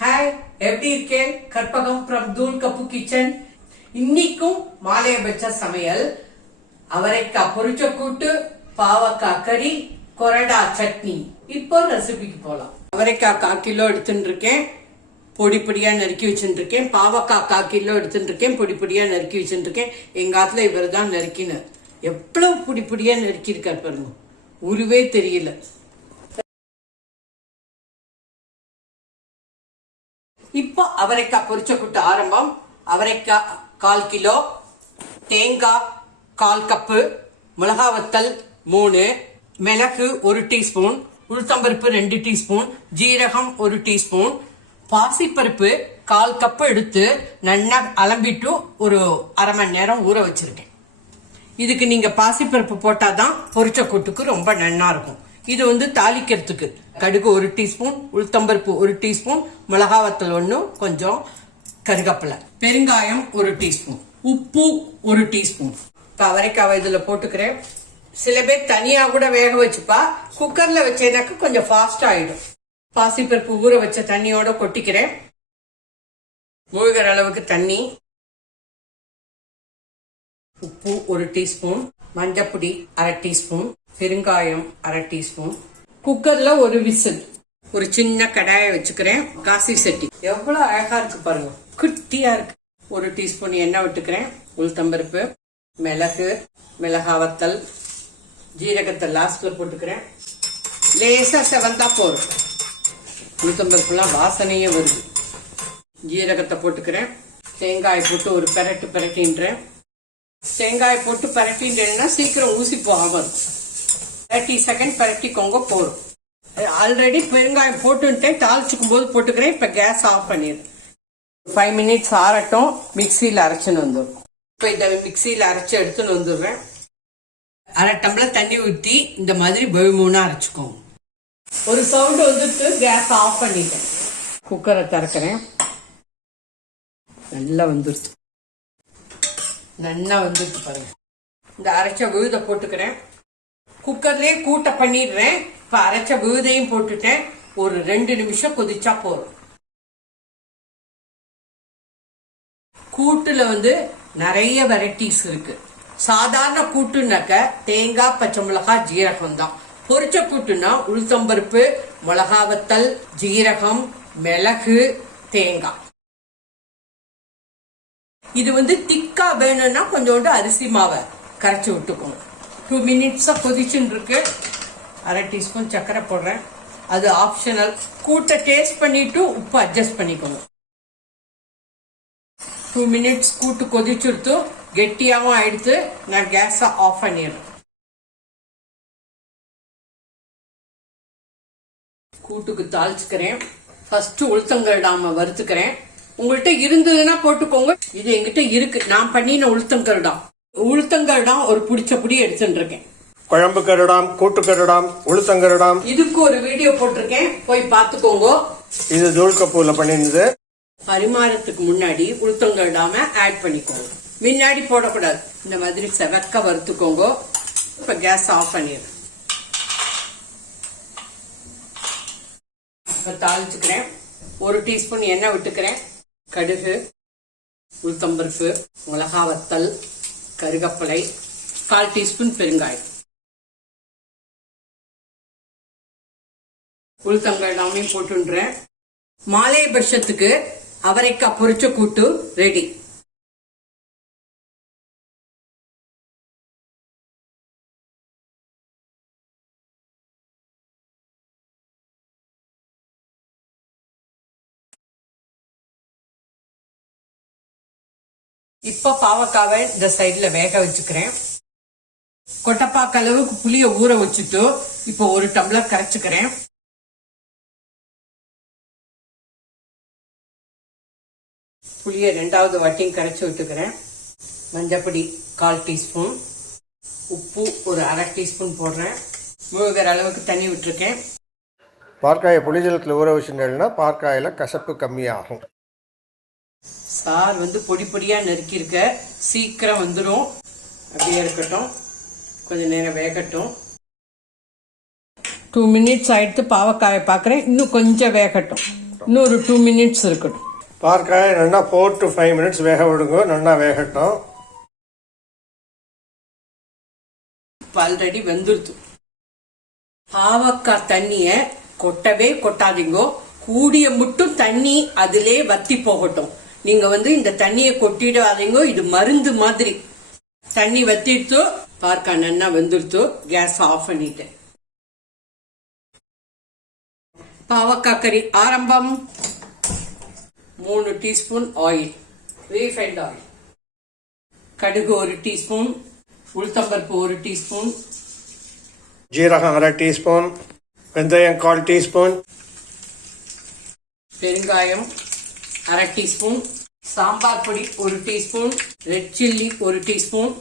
Hi, எப்படி இருக்கேன்? Karpagam from தூள் கப்பு கிச்சன். இன்னைக்கும் மாலையபட்ச சமையல் அவரைக்காய் பொரிச்ச கூட்டு, பாவக்காய் கறி, கொரடா சட்னி. இப்போ ரெசிபிக்கு போலாம். அவரைக்காய் 1/4 கிலோ எடுத்துட்டு இருக்கேன், பொடி பொடியா நறுக்கி வச்சுட்டு இருக்கேன். பாவக்காய் 1/4 கிலோ எடுத்துட்டு இருக்கேன், பொடி பொடியா நறுக்கி வச்சுட்டு இருக்கேன். எங்க ஆத்துல இவர் தான் நறுக்கினார். எவ்வளவு பொடி பொடியா நறுக்கி இருக்கார் பாருங்க, உருவே தெரியல. இப்போ அவரைக்காய் பொரிச்ச கூட்டு ஆரம்பம். அவரைக்காய் 1/4 கிலோ, தேங்காய் 1/4 கப்பு, மிளகா வத்தல் 3, மிளகு 1 டீஸ்பூன், உளுத்தம்பருப்பு 2 டீஸ்பூன், ஜீரகம் 1 டீஸ்பூன், பாசிப்பருப்பு 1/4 கப்பு எடுத்து நல்லா அலம்பிட்டு ஒரு அரை மணி நேரம் ஊற வச்சிருக்கேன். இதுக்கு நீங்க பாசிப்பருப்பு போட்டாதான் பொரிச்ச கூட்டுக்கு ரொம்ப நன்னா இருக்கும். இது தாளிக்கிறதுக்கு கடுகு 1 டீஸ்பூன், உளுத்தம்பருப்பு 1 டீஸ்பூன், மிளகா வத்தல் 1, கொஞ்சம் கருகப்பிலை, பெருங்காயம் 1 டீஸ்பூன், உப்பு 1 டீஸ்பூன். இப்ப அவரைக்காவை இதுல போட்டுக்கிறேன். சில பேர் தனியா கூட வேக வச்சுப்பா, குக்கர்ல வச்சேனாக்க கொஞ்சம் ஃபாஸ்ட் ஆயிடும். பாசிப்பருப்பு ஊற வச்ச தண்ணியோட கொட்டிக்கிறேன். மூழ்கிற அளவுக்கு தண்ணி, உப்பு 1 டீஸ்பூன், மஞ்சப்பொடி 1/2 டீஸ்பூன், பெருங்காயம் 1/2 டீஸ்பூன். குக்கர்ல ஒரு விசில். ஒரு சின்ன கடாயை வச்சுக்கிறேன், காசி சட்டி. எவ்வளவு அழகா இருக்கு பாருங்க, குட்டியா இருக்கு. 1 டீஸ்பூன் எண்ணெய் விட்டுக்கிறேன். உளுத்தம்பருப்பு, மிளகு, மிளகா வத்தல், ஜீரகத்தை லாஸ்ட்ல போட்டுக்கிறேன். லேசா செவந்தா போறோம். உளுத்தம்பருப்புலாம் வாசனையே வருது. ஜீரகத்தை போட்டுக்கிறேன். தேங்காய் போட்டு ஒரு பிரட்டின்றேன். தேங்காய் போட்டு பிரட்டின்றேன்னா சீக்கிரம் ஊசி போகாம இருக்கும். 30 செகண்ட் பிரட்டிக்கோங்க போறோம். ஆல்ரெடி பெருங்காயம் போட்டுட்டேன், தாளிச்சுக்கும் போது போட்டுக்கிறேன். இப்ப கேஸ் ஆஃப் பண்ணிடு. 5 மினிட்ஸ் ஆறட்டும். மிக்சியில அரைச்சுன்னு வந்துடும். இப்ப இதை மிக்சியில அரைச்சு எடுத்துன்னு வந்துடுறேன். 1/2 டம்ளர் தண்ணி ஊற்றி இந்த மாதிரி பழுமூணா அரைச்சுக்கோங்க. ஒரு சவுண்ட் வந்துட்டு கேஸ் ஆஃப் பண்ணிட்டேன். குக்கரை திறக்கிறேன். நல்லா வந்துருச்சு, நல்லா வந்துருச்சு பாருங்க. இந்த அரைச்ச விழுத போட்டுக்கிறேன். குக்கர்லயே கூட்ட பண்ணிடுறேன். இப்ப அரைச்ச விழுதையும் போட்டுட்டேன். ஒரு 2 நிமிஷம் கொதிச்சா போதும். கூட்டுல நிறைய வெரைட்டிஸ் இருக்கு. சாதாரண கூட்டுனாக்க தேங்காய், பச்சை மிளகாய், ஜீரகம் தான். பொரிச்ச கூட்டுனா உளுத்தம்பருப்பு, மிளகா வத்தல், ஜீரகம், மிளகு, தேங்காய். இது திக்கா வேணும்னா கொஞ்சோண்டு அரிசி மாவை கரைச்சி விட்டுக்கோங்க. 2 மினிட்ஸா கொதிச்சுன்னு இருக்கு. 1/2 டீஸ்பூன் சர்க்கரை போடுறேன், அது ஆப்ஷனல். கூட்ட டேஸ்ட் பண்ணிட்டு உப்பு அட்ஜஸ்ட் பண்ணிக்கோங்க. 2 மினிட்ஸ் கூட்டு கொதிச்சுடுத்து கெட்டியாவும் ஆயிடுத்து. நான் கேஸ ஆஃப் பண்ணிடுறேன். கூட்டுக்கு தாளிச்சுக்கிறேன். ஃபர்ஸ்ட் உளுத்தங்கருடாம வறுத்துக்கிறேன். உங்கள்கிட்ட இருந்ததுன்னா போட்டுக்கோங்க. இது எங்கிட்ட இருக்கு, நான் பண்ணின உளுத்தங்கருடாம். உளுத்தங்கருடாம் ஒரு பிடிச்ச புடி எடுத்துட்டு இருக்கேன். குழம்பு கருடாம், கூட்டு கருடாம், உளுத்தங்கருடாம். இதுக்கு ஒரு வீடியோ போட்டிருக்கேன், போய் பாத்துக்கோங்க. இது தூள் கப்புல பண்ணிருந்தது. பரிமாறத்துக்கு முன்னாடி உளுத்தங்கருடாம ஆட் பண்ணிக்கோங்க. முன்னாடி போடக்கூடாது. இந்த மாதிரி செவக்க வறுத்துக்கோங்க. இப்ப கேஸ் ஆஃப் பண்ணிடுறேன். இப்ப தாளிச்சுக்கிறேன். 1 டீஸ்பூன் எண்ணெய் விட்டுக்கிறேன். கடுகு, உளுத்தம்பருப்பு, மிளகா வத்தல், கருகப்பிலை, 1/4 டீஸ்பூன் பெருங்காயம். உளுத்தங்கருடாமையும் போட்டுன்றேன். மாலையபட்சத்துக்கு அவரைக்காய் பொரிச்ச கூட்டு ரெடி. இப்ப பாவக்காவை இந்த சைட்ல வேக வச்சுக்கிறேன். கொட்டைப்பாக்கு அளவுக்கு புளிய ஊற வச்சுட்டு இப்ப 1 டம்ளர் கரைச்சுக்கிறேன். புளிய 2வது வாட்டியும் கரைச்சு விட்டுக்கிறேன். மஞ்சப்பொடி 1/4 டீஸ்பூன், உப்பு ஒரு 1/2 டீஸ்பூன் போடுறேன். மூழ்கிற அளவுக்கு தண்ணி விட்டுருக்கேன். பார்க்காயை புளிஜலத்தில் ஊற வச்சுட்டேன்னா பார்க்காயில கசப்பு கம்மியாகும். சார் பொடி பொடியா நறுக்கி இருக்க, சீக்கிரம் வந்துடும். அப்படியே இருக்கட்டும், கொஞ்ச நேரம் வேகட்டும். 2 மினிட்ஸ் ஆயிடுத்து. பாவக்காயை பார்க்குறேன், இன்னும் கொஞ்சம் வேகட்டும். இருக்கட்டும். இன்னொரு 2 minutes இருக்கட்டும். பாற்காய் நல்லா 4 to 5 minutes வேக விடுங்க, நல்லா வேகட்டும். ஆல்ரெடி வெந்துருது. பாவக்காய் தண்ணிய கொட்டவே கொட்டாதீங்கோ, கூடிய மட்டும் தண்ணி அதிலே வத்தி போகட்டும். நீங்க இந்த தண்ணியை கொட்டிடாதீங்கோ, இது மருந்து மாதிரி. தண்ணி வத்திட்டு பாற்காய் நல்லா வெந்துருத்து. கேஸ் ஆஃப் பண்ணிட்டேன். பாவக்காய் கறி ஆரம்பம். 3 டீஸ்பூன் ஆயில், ரீஃபைண்ட் ஆயில். கடுகு 1 டீஸ்பூன், உளுத்தம்பருப்பு 1 டீஸ்பூன், ஜீரகம் 1/2 டீஸ்பூன், வெந்தயம் 1/4 டீஸ்பூன், பெருங்காயம் 1/2 டீஸ்பூன், சாம்பார் பொடி 1 டீஸ்பூன், ரெட் சில்லி 1 டீஸ்பூன்.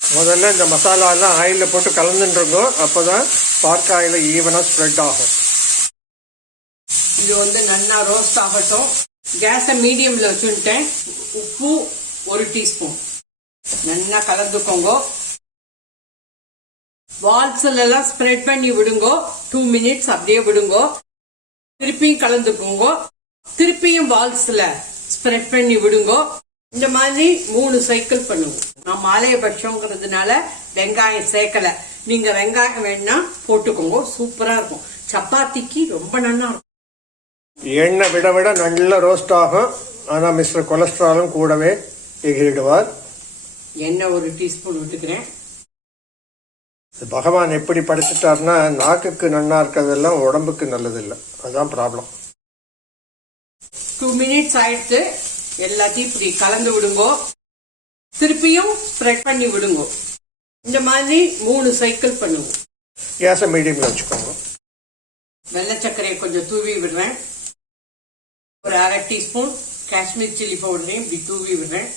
முதல்ல இந்த மசாலா எல்லாம் ஆயிலில் போட்டு கலந்துருக்கும், அப்போதான் பாற்காயில் ஈவனாக ஸ்ப்ரெட் ஆகும். இது நல்லா ரோஸ்ட் ஆகட்டும். கேஸை மீடியம்ல வச்சுட்டேன். உப்பு 1 டீஸ்பூன். நல்லா கலந்துக்கோங்க. வால்ஸ்ல எல்லாம் ஸ்ப்ரெட் பண்ணி விடுங்க. 2 minutes அப்படியே விடுங்க. திருப்பியும் கலந்துக்கோங்க. திருப்பியும் வால்ஸ்ல ஸ்ப்ரெட் பண்ணி விடுங்க. இந்த மாதிரி 3 சைக்கிள் பண்ணுங்க. நான் மாலையபட்சம்ங்கிறதுனால வெங்காயம் சேர்க்கல. நீங்க வெங்காயம் வேணா போட்டுக்கோங்க, சூப்பரா இருக்கும். சப்பாத்திக்கு ரொம்ப நல்லா இருக்கும். எண்ணெய் விட விட நல்லா ரோஸ்ட் ஆகும். ஆனால் மிஸ்டர் கொலஸ்ட்ராலும் கூடவே எகிரிடுவார். எண்ணெய் 1 டீஸ்பூன் விட்டுக்கிறேன். பகவான் எப்படி படைச்சிட்டாருன்னா, நாக்குக்கு நல்லா இருக்கிறதெல்லாம் உடம்புக்கு நல்லதில்லை, அதுதான் ப்ராப்ளம். 2 minutes ஆயிடுத்து. எல்லாத்தையும் இப்படி கலந்து விடுங்கோ. திருப்பியும் ஸ்ப்ரெட் பண்ணி விடுங்கோ. இந்த மாதிரி 3 சைக்கிள் பண்ணுங்க. கேஸை மீடியமில் வச்சுக்கோங்க. வெள்ளை சர்க்கரையை கொஞ்சம் தூவி விடுறேன். ஒரு 1/2 டீஸ்பூன் காஷ்மீர் சில்லி பவுடரையும் இப்படி தூவி விடுறேன்.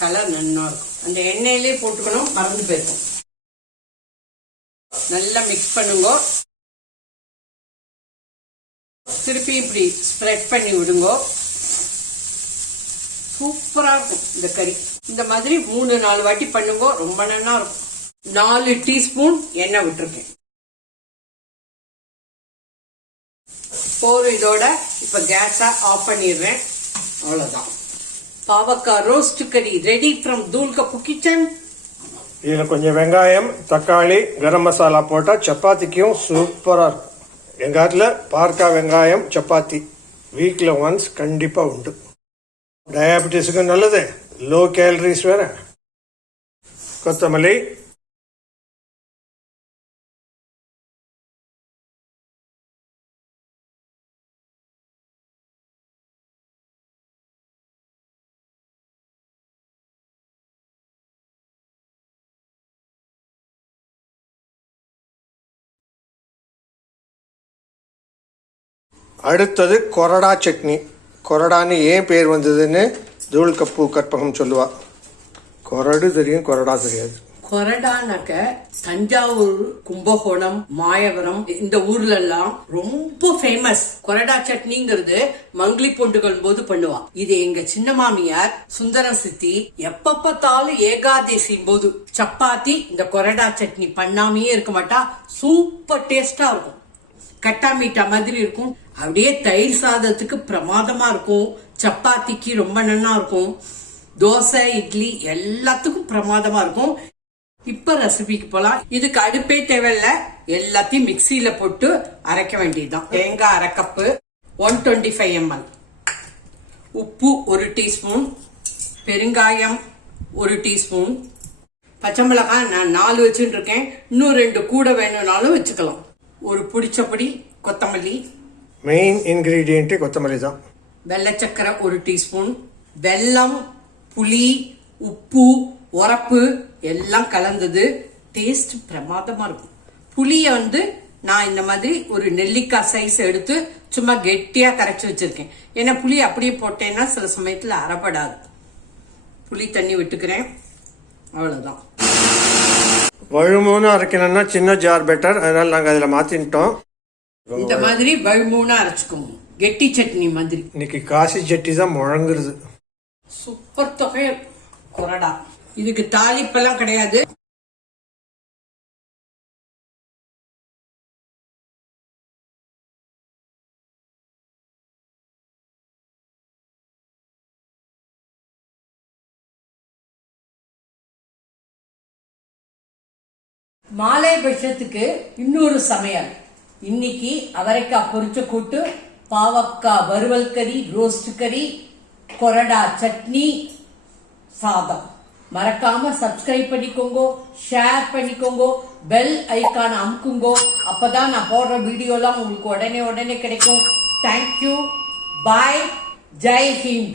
கலர் நல்லா இருக்கும். அந்த எண்ணெயிலே போட்டுக்கணும், மறந்து போயிருக்கும். நல்லா மிக்ஸ் பண்ணுங்க. திருப்பி இப்படி ஸ்ப்ரெட் பண்ணி விடுங்க. சூப்பரா இருக்கும் இந்த கறி. இந்த மாதிரி 3-4 வாட்டி பண்ணுங்க, ரொம்ப நல்லா இருக்கும். 4 டீஸ்பூன் எண்ணெய் விட்டுருக்கேன். போதும். இதோட இப்ப கேஸ ஆஃப் பண்ணிடுறேன். அவ்வளவுதான். பாவக்காய் ரோஸ்ட் கறி ரெடி ஃப்ரம் தூள் கப்பு கிச்சன். இதில் கொஞ்சம் வெங்காயம், தக்காளி, கரம் மசாலா போட்டால் சப்பாத்திக்கும் சூப்பராக இருக்கும். எங்கள் காட்டில் பாற்காய் வெங்காயம் சப்பாத்தி வீக்கில் ஒன்ஸ் கண்டிப்பாக உண்டு. டயபெட்டிஸுக்கும் நல்லது, லோ கேலரிஸ் வேற. கொத்தமல்லி, அடுத்தது கொரடா சட்னி. கொரடான்னு ஏன் பேர் வந்ததுன்னு தூள் கப்பு கற்பகம் சொல்லுவா. கொரடு தெரியும், கொரடா தெரியாது. கொரடானாக்க தஞ்சாவூர், கும்பகோணம், மாயவரம் இந்த ஊர்ல எல்லாம் ரொம்ப ஃபேமஸ். கொரடா சட்னிங்கிறது மங்கிலி பொண்டுகள் போது பண்ணுவா. இது எங்க சின்ன மாமியார் சுந்தரம் சித்தி எப்ப பார்த்தாலும் ஏகாதசி போது சப்பாத்தி இந்த கொரடா சட்னி பண்ணாமையே இருக்க மாட்டா. சூப்பர் டேஸ்டா இருக்கும். கட்டா மீட்டா மாதிரி இருக்கும். அப்படியே தயிர் சாதத்துக்கு பிரமாதமா இருக்கும். சப்பாத்திக்கு ரொம்ப நல்லா இருக்கும். தோசை, இட்லி எல்லாத்துக்கும் பிரமாதமா இருக்கும். இப்ப ரெசிபிக்கு போலாம். இதுக்கு அடுப்பே தேவையில்ல. எல்லாத்தையும் மிக்சியில போட்டு அரைக்க வேண்டியதுதான். தேங்காய் 1/2 கப்பு, 125 ml, உப்பு 1 டீஸ்பூன், பெருங்காயம் 1 டீஸ்பூன், பச்சை மிளகாய் நான் 4 வச்சுட்டு இருக்கேன். இன்னும் 2 கூட வேணும்னாலும் வச்சுக்கலாம். ஒரு புடிச்சப்படி கொத்தமல்லி. மெயின் இன்கிரீடியன்ட் கொத்தமல்லி தான். வெள்ளை சக்கரை 1 டீஸ்பூன், வெல்லம், புளி, உப்பு, உரப்பு எல்லாம் கலந்தது. டேஸ்ட் பிரமாதமா இருக்கும். புளிய நான் இந்த மாதிரி ஒரு நெல்லிக்காய் சைஸ் எடுத்து சும்மா கெட்டியா கரைச்சி வச்சிருக்கேன். ஏன்னா புளி அப்படியே போட்டேன்னா சில சமயத்துல அரைப்படாது. புளி தண்ணி விட்டுக்கிறேன். அவ்வளவுதான். வழுமூணு அரைக்கணும்னா சின்ன ஜார் பெட்டர், அதனால நாங்கள் அதில் மாற்றிட்டோம். இந்த மாதிரி வழுமூணா அரைச்சுக்கோங்க. கெட்டி சட்னி மாதிரி. இன்னைக்கு காசி சட்னி தான் முழங்குறது. சூப்பர் தொகை கொரடா. இதுக்கு தாளிப்பெல்லாம் கிடையாது. மாலை பட்சத்துக்கு இன்னொரு சமையல். இன்னைக்கு அவரைக்காய் பொரிச்ச கூட்டு, பாவக்காய் வறுவல் கறி, ரோஸ்ட் கறி, கொரடா சட்னி, சாதம். மறக்காம சப்ஸ்கிரைப் பண்ணிக்கோங்க, ஷேர் பண்ணிக்கோங்க, பெல் ஐக்கான் அமுக்குங்க. அப்பதான் நான் போடுற வீடியோலாம் உங்களுக்கு உடனே கிடைக்கும். தேங்க்யூ, பாய், ஜெய் ஹிந்த்.